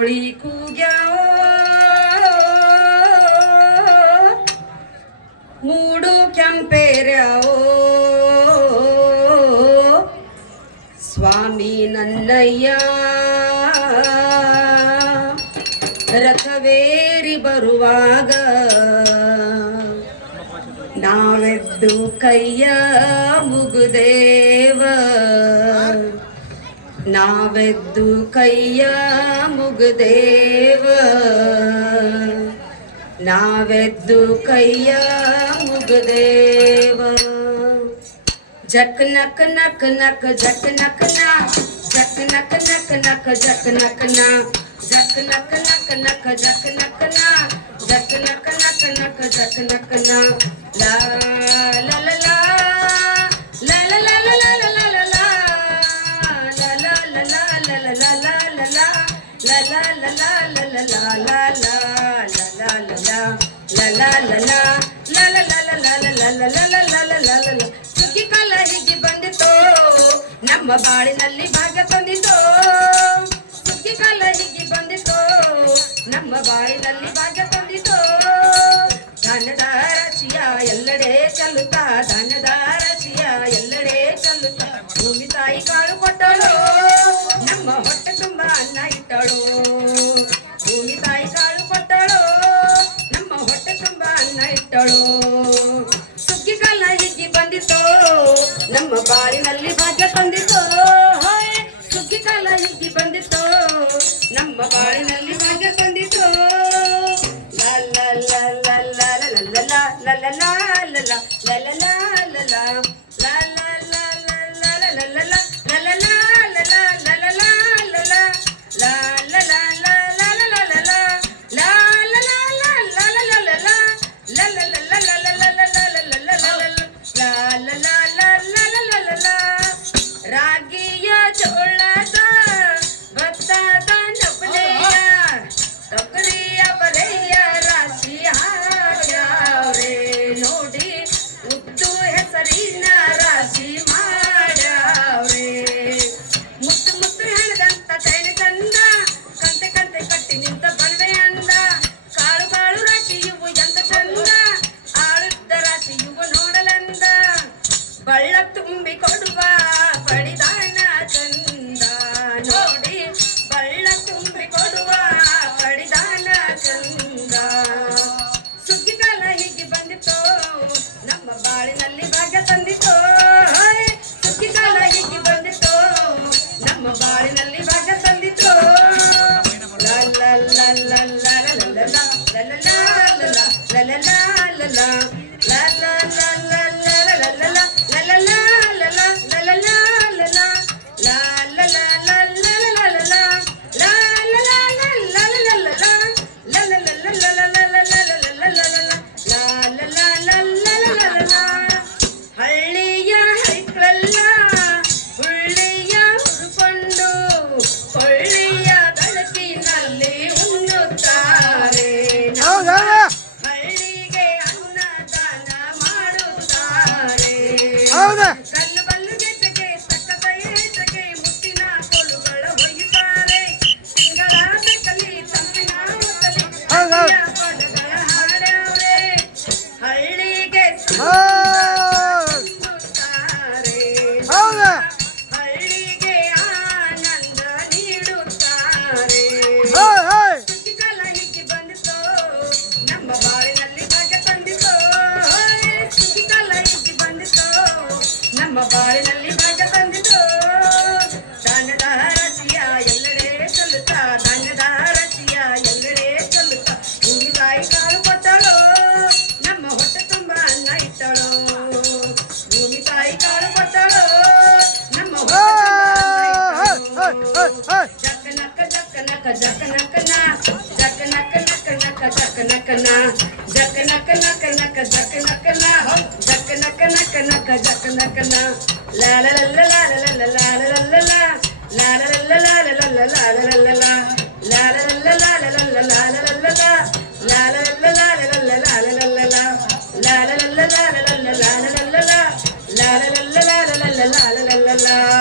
कोळी कुग्या ಮೂಡು ಕೆಂಪೇರ್ಯಾವೋ ಸ್ವಾಮಿ ನನ್ನಯ್ಯ ರಥವೇರಿ ಬರುವಾಗ ನಾವೆದ್ದು ಕೈಯ ಮುಗುದೇವ ನಾವೆದ್ದು ಕೈಯ ಮುಗುದೇವ ನಾವೆದ್ದು ಕೈಯ ಮುಗುದೇವ ಜಕ್ ನಕ್ ನಕ್ ನಕ್ ಜಕ್ ನಕ್ ನ ಜಕ್ ನಕ್ ನಕ್ ನಕ್ ಜಕ್ ನಕ್ ನ ಜಕ್ ನಕ್ ನಕ್ ನಕ್ ಜಕ್ ನಕ್ ನ ಜಕ್ ನಕ್ ನಕ್ ನಕ್ ಜಕ್ ನಕ್ ನ ಲಾ ಲ ಲ ಲಾ ಲ ಲ ಲ ಲ ಲ ಲ ಲ ಲ ಲಾ ಲ ಲ ಲ ಲ ಲ ಲ ಲ ಲ ಲ ಲ ಲ ಲ ಲ ಲ ಲ ಲ ಲ ಲ ಲ ಸುಗ್ಗಿ ಕಾಲ ಹೀಗೆ ಬಂದಿತೋ ನಮ್ಮ ಬಾಳಿನಲ್ಲಿ ಭಾಗ್ಯ ಬಂದಿತೋ ಸುಗ್ಗಿ ಕಾಲ ಹೀಗೆ ಬಂದಿತೋ ನಮ್ಮ ಬಾಳಿನಲ್ಲಿ ಭಾಗ್ಯ ಬಂದಿತೋ ಧಾನ್ಯದ ರಾಶಿಯ ಎಲ್ಲೆಡೆ ಚೆಲ್ಲುತ್ತಾ ಧಾನ್ಯದ ರಾಶಿಯ ಎಲ್ಲೆಡೆ ಚೆಲ್ಲುತ್ತಾ ಭೂಮಿ ತಾಯಿ ಕಾಳು ಕೊಟ್ಟಳು ನಮ್ಮ ಹೊಟ್ಟೆ ತುಂಬ ಅನ್ನ ಇಟ್ಟಳು ಭೂಮಿ ತಾಯಿ ಕಾಳು ಕೊಟ್ಟಳು ನಮ್ಮ ಹೊಟ್ಟೆ ತುಂಬ ಅನ್ನ ಇಟ್ಟಳು ಸುಗ್ಗಿ ಕಾಲ ಹೀಗೆ ಬಂದಿತೋ ನಮ್ಮ ಬಾಳಿನಲ್ಲಿ ಭಾಗ್ಯ ತಂದಿತೋ ಸುಗ್ಗಿ ಕಾಲ ಹೀಗೆ ಬಂದಿತೋ ನಮ್ಮ ಬಾಳಿನಲ್ಲಿ ಭಾಗ್ಯ ತಂದಿತೋ ಲಾ ಲಾ ಲಾ ಲಾ ಲಾ ಲಾ ಲಾ ಲಾ ಲಾ ಲಾ ಲಾ ಲಾ ಲಾ ಲಾ ಲಾ ಲಾ ರಾಗಿಯ ಜೋಳದ ಭತ್ತದ ನಪಲೆಯ ತೊಗರಿಯ ಬರೆಯ ರಾಶಿ ಹಾಡ್ಯಾವ್ರೆ ನೋಡಿ ಉದ್ದು ಹೆಸರಿನ ರಾಶಿ ಮಾಡ್ಯಾವ್ರೆ ಮುತ್ತು ಮುತ್ತು ಹೆಣದಂತ ತೈನ ಕಂದ ಕಂತೆ ಕಂತೆ ಕಟ್ಟಿ ನಿಂತ ಬಣವೆ ಅಂದ ಕಾಳು ಕಾಳು ರಾಶಿ ಇವು ಎಂತ ಚಂದ ಆಳುದ್ದ ರಾಶಿ ಇವು ನೋಡಲಂದ ಬಳ್ಳ ತುಂಬಿ ಕೊಡುವ ಪಡಿದಾನ ಚಂದ ನೋಡಿ ಬಳ್ಳ ತುಂಬಿ ಕೊಡುವ ಪಡಿದಾನ ಚಂದ ಸುಗ್ಗಿ ಕಾಲ ಹೀಗೆ ಬಂದಿತೋ ನಮ್ಮ ಬಾಳಿನಲ್ಲಿ ಭಾಗ್ಯ ತಂದಿತೋ ಸುಗ್ಗಿ ಕಾಲ ಹೀಗೆ ಬಂದಿತೋ ನಮ್ಮ ಬಾಳಿನಲ್ಲಿ ಭಾಗ್ಯ ತಂದಿತೋ ಲ ಲ ಲ ಲ ಲ ಲ ಲ ಲ ಲ ಲ ಲ ಲ ಲ ಹಳ್ಳಿಯ ಹೈಕ್ಳಲ್ಲ ಹುಳ್ಳಿಯ ಹುರ್ಕೊಂಡು ಕೊಳ್ಳಿಯ ಬೆಳಕಿನಲ್ಲಿ ಉಣ್ಣುತ್ತಾರೆ ಹಳ್ಳಿಗೆ ಅನ್ನದಾನ ಮಾಡುತ್ತಾರೆ ಕಲ್ಲು ಬಲ್ಲು ಗೆದ್ದಗೆ ಸಕ್ಕತ ಏಟಗೆ ಮುತ್ತಿನ ಕೋಲುಗಳ ಒಯ್ಯುತ್ತಾರೆ ತಿಂಗಳ ಬೆಕ್ಕಲಿ ತಂಪಿನ ಹೊತ್ತಲಿ ಪದಗಳ ಹಾಡ್ಯಾವ್ರೆ ಹಳ್ಳಿಗೆ ಹಳ್ಳಿಗೆ ಆನಂದ ನೀಡುತ್ತಾರೆ ಸುಗ್ಗಿ ಕಾಲ ಹೀಗೆ ಬಂದಿತೋ ನಮ್ಮ ಬಾಳಿನಲ್ಲಿ ಭಾಗ್ಯ ತಂದಿತೋ ಸುಗ್ಗಿ ಕಾಲ ಹೀಗೆ ಬಂದಿತೋ ನಮ್ಮ ಬಾಳಿನಲ್ಲಿ ಭಾಗ್ಯ ತಂದಿತೋ ಧಾನ್ಯದ ರಾಶಿಯ ಎಲ್ಲೆಡೆ ಚೆಲ್ಲುತ್ತಾ ಧಾನ್ಯದ ರಾಶಿಯ ಎಲ್ಲೆಡೆ ಚೆಲ್ಲುತ್ತಾ ಭೂಮಿ ತಾಯಿ ಕಾಳು ಕೊಟ್ಟಳು ನಮ್ಮ ಹೊಟ್ಟೆ ತುಂಬ ಅನ್ನ ಇಟ್ಟಳು ಭೂಮಿ ತಾಯಿ ಕಾಳು ಕೊಟ್ಟಳು ನಮ್ಮ ಜಕ್ಕ ನಕ್ಕ ಜಕ್ಕ ನಕ್ಕ ಜಕ್ಕ ನಕ್ಕ ನ ಜಕ್ಕ ನಕ್ಕ ನಕ್ಕ ನಕ್ಕ ಜಕ್ಕ ನಕ್ಕ ನ ಜಕ್ಕ ನಕ್ಕ ನಕ್ಕ ನಕ್ಕ ಜಕ್ಕ ನಕ್ಕ ನ ಜಕ್ಕ ನಕ್ಕ ನಕ್ಕ ನಕ್ಕ ಜಕ್ಕ ನಕ್ಕ ನ ಲಾ ಲ ಲ ಲ ಲ ಲ ಲ ಲ ಲ ಲ ಲ ಲಾ ಲ ಲ ಲ ಲ ಲ ಲ ಲ ಲ ಲ ಲ ಲಾ ಲ ಲ ಲ ಲ ಲ ಲ ಲ ಲ ಲ ಲ ಲಾ ಲ ಲ ಲ ಲ ಲ ಲ ಲ ಲ ಲ ಲ ಲಾ ಲ ಲ ಲ ಲ ಲ ಲ ಲ ಲ ಲ ಲ ಲಾ ಲ ಲ ಲ ಲ ಲ ಲ ಲ ಲ ಲ ಲ